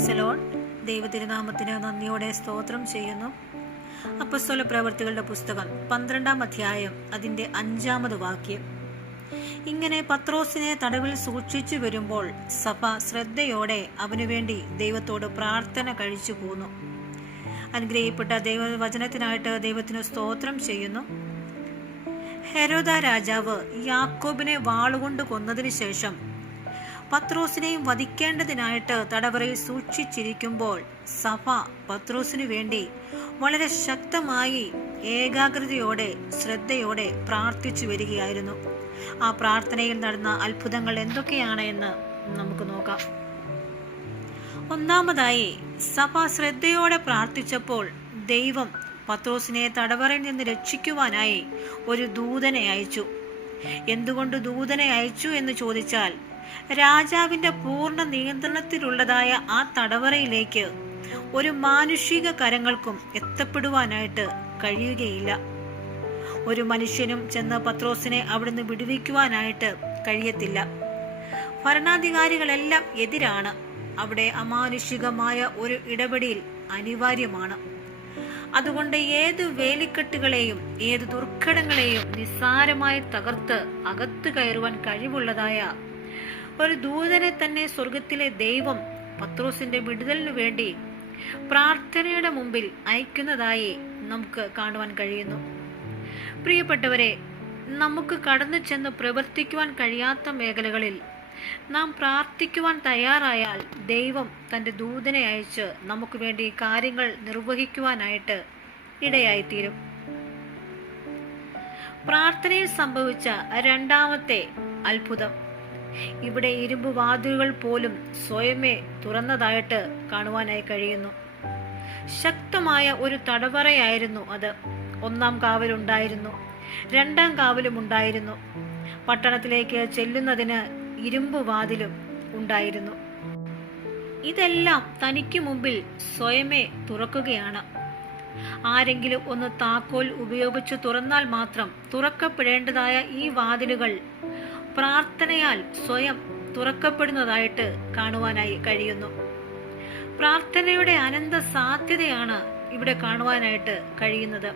Praise the Lord. ദൈവതിരുനാമത്തിന് നന്ദിയോടെ സ്തോത്രം ചെയ്യുന്നു. അപ്പോസ്തല പ്രവൃത്തികളുടെ പുസ്തകം 12-ാം അധ്യായം അതിൻ്റെ 5-ാമത് വാക്യം. ഇങ്ങനെ പത്രോസിനെ തടവിൽ സൂക്ഷിച്ചു വരുമ്പോൾ സഭ ശ്രദ്ധയോടെ അവനുവേണ്ടി ദൈവത്തോട് പ്രാർത്ഥന കഴിച്ചു പോന്നു. അനുഗ്രഹിക്കപ്പെട്ട ദൈവവചനത്തിനായിട്ട് ദൈവത്തിന് സ്തോത്രം ചെയ്യുന്നു. ഹെരോദ രാജാവ് യാക്കോബിനെ വാളുകൊണ്ട് കൊന്നതിന് ശേഷം പത്രോസിനെയും വധിക്കേണ്ടതിനായിട്ട് തടവറയിൽ സൂക്ഷിച്ചിരിക്കുമ്പോൾ സഭ പത്രോസിനു വേണ്ടി വളരെ ശക്തമായി ഏകാഗ്രതയോടെ ശ്രദ്ധയോടെ പ്രാർത്ഥിച്ചു വരികയായിരുന്നു. ആ പ്രാർത്ഥനയിൽ നടന്ന അത്ഭുതങ്ങൾ എന്തൊക്കെയാണ് എന്ന് നമുക്ക് നോക്കാം. ഒന്നാമതായി, സഭ ശ്രദ്ധയോടെ പ്രാർത്ഥിച്ചപ്പോൾ ദൈവം പത്രോസിനെ തടവറയിൽ നിന്ന് രക്ഷിക്കുവാനായി ഒരു ദൂതനെ അയച്ചു. എന്തുകൊണ്ട് ദൂതനെ അയച്ചു എന്ന് ചോദിച്ചാൽ, രാജാവിന്റെ പൂർണ്ണ നിയന്ത്രണത്തിലുള്ളതായ ആ തടവറയിലേക്ക് ഒരു മാനുഷിക കരങ്ങൾക്കും എത്തപ്പെടുവാനായിട്ട് കഴിയുകയില്ല. ഒരു മനുഷ്യനും ചെന്ന് പത്രോസിനെ അവിടുന്ന് വിടുവിക്കുവാനായിട്ട് കഴിയത്തില്ല. ഭരണാധികാരികളെല്ലാം എതിരാണ്. അവിടെ അമാനുഷികമായ ഒരു ഇടപെടൽ അനിവാര്യമാണ്. അതുകൊണ്ട് ഏത് വേലിക്കെട്ടുകളെയും ഏത് ദുർഘടങ്ങളെയും നിസ്സാരമായി തകർത്ത് അകത്ത് കയറുവാൻ കഴിവുള്ളതായ ഒരു ദൂതനെ തന്നെ സ്വർഗത്തിലെ ദൈവം പത്രോസിന്റെ വിടുതലിനു വേണ്ടി പ്രാർത്ഥനയുടെ മുമ്പിൽ അയക്കുന്നതായി നമുക്ക് കാണുവാൻ കഴിയുന്നു. പ്രിയപ്പെട്ടവരെ, നമുക്ക് കടന്നു ചെന്ന് പ്രവർത്തിക്കുവാൻ കഴിയാത്ത മേഖലകളിൽ നാം പ്രാർത്ഥിക്കുവാൻ തയ്യാറായാൽ ദൈവം തൻ്റെ ദൂതനെ അയച്ച് നമുക്ക് വേണ്ടി കാര്യങ്ങൾ നിർവഹിക്കുവാനായിട്ട് ഇടയായിത്തീരും. പ്രാർത്ഥനയിൽ സംഭവിച്ച രണ്ടാമത്തെ അത്ഭുതം, ഇവിടെ ഇരുമ്പ് വാതിലുകൾ പോലും സ്വയമേ തുറന്നതായിട്ട് കാണുവാനായി കഴിയുന്നു. ശക്തമായ ഒരു തടവറയായിരുന്നു അത്. 1-ാം കാവലുണ്ടായിരുന്നു, 2-ാം കാവലും ഉണ്ടായിരുന്നു. പട്ടണത്തിലേക്ക് ചെല്ലുന്നതിന് ഇരുമ്പ് വാതിലും ഉണ്ടായിരുന്നു. ഇതെല്ലാം തനിക്ക് മുമ്പിൽ സ്വയമേ തുറക്കുകയാണ്. ആരെങ്കിലും ഒന്ന് താക്കോൽ ഉപയോഗിച്ച് തുറന്നാൽ മാത്രം തുറക്കപ്പെടേണ്ടതായ ഈ വാതിലുകൾ പ്രാർത്ഥനയാൽ സ്വയം തുറക്കപ്പെടുന്നതായിട്ട് കാണുവാനായി കഴിയുന്നു. പ്രാർത്ഥനയുടെ അനന്ത സാധ്യതയാണ് ഇവിടെ കാണുവാനായിട്ട് കഴിയുന്നത്.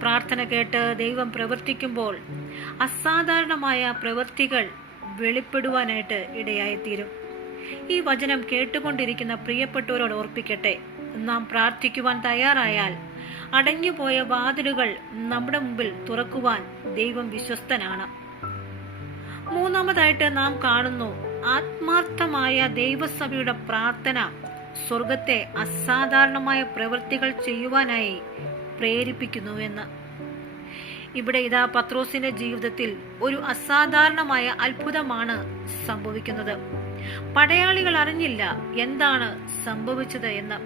പ്രാർത്ഥന കേട്ട് ദൈവം പ്രവർത്തിക്കുമ്പോൾ അസാധാരണമായ പ്രവൃത്തികൾ വെളിപ്പെടുവാനായിട്ട് ഇടയായിത്തീരും. ഈ വചനം കേട്ടുകൊണ്ടിരിക്കുന്ന പ്രിയപ്പെട്ടവരോട് ഓർപ്പിക്കട്ടെ, നാം പ്രാർത്ഥിക്കുവാൻ തയ്യാറായാൽ അടഞ്ഞുപോയ വാതിലുകൾ നമ്മുടെ മുമ്പിൽ തുറക്കുവാൻ ദൈവം വിശ്വസ്തനാണ്. മൂന്നാമതായിട്ട് നാം കാണുന്നു, ആത്മാർത്ഥമായ ദൈവസഭയുടെ പ്രാർത്ഥന സ്വർഗത്തെ അസാധാരണമായ പ്രവൃത്തികൾ ചെയ്യുവാനായി പ്രേരിപ്പിക്കുന്നുവെന്ന്. ഇവിടെ ഇതാ പത്രോസിന്റെ ജീവിതത്തിൽ ഒരു അസാധാരണമായ അത്ഭുതമാണ് സംഭവിക്കുന്നത്. പടയാളികൾ അറിഞ്ഞില്ല എന്താണ് സംഭവിച്ചത് എന്ന്.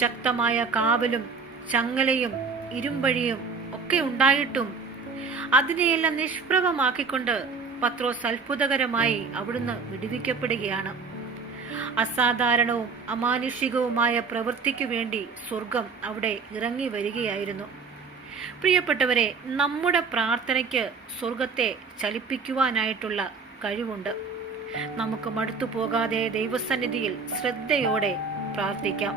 ശക്തമായ കാവലും ചങ്ങലയും ഇരുമ്പഴിയും ഒക്കെ ഉണ്ടായിട്ടും അതിനെയെല്ലാം നിഷ്പ്രഭമാക്കിക്കൊണ്ട് പത്രോസ് അത്ഭുതകരമായി അവിടുന്ന് വിടുവിക്കപ്പെടുകയാണ്. അസാധാരണവും അമാനുഷികവുമായ പ്രവൃത്തിക്കു വേണ്ടി സ്വർഗം അവിടെ ഇറങ്ങി വരികയായിരുന്നു. പ്രിയപ്പെട്ടവരെ, നമ്മുടെ പ്രാർത്ഥനയ്ക്ക് സ്വർഗത്തെ ചലിപ്പിക്കുവാനായിട്ടുള്ള കഴിവുണ്ട്. നമുക്ക് മടുത്തു പോകാതെ ദൈവസന്നിധിയിൽ ശ്രദ്ധയോടെ പ്രാർത്ഥിക്കാം.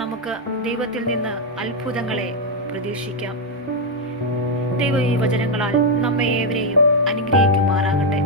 നമുക്ക് ദൈവത്തിൽ നിന്ന് അത്ഭുതങ്ങളെ പ്രതീക്ഷിക്കാം. ദൈവം ഈ വചനങ്ങളാൽ നമ്മെ ഏവരെയും അനുഗ്രഹിക്കുമാറാകട്ടെ.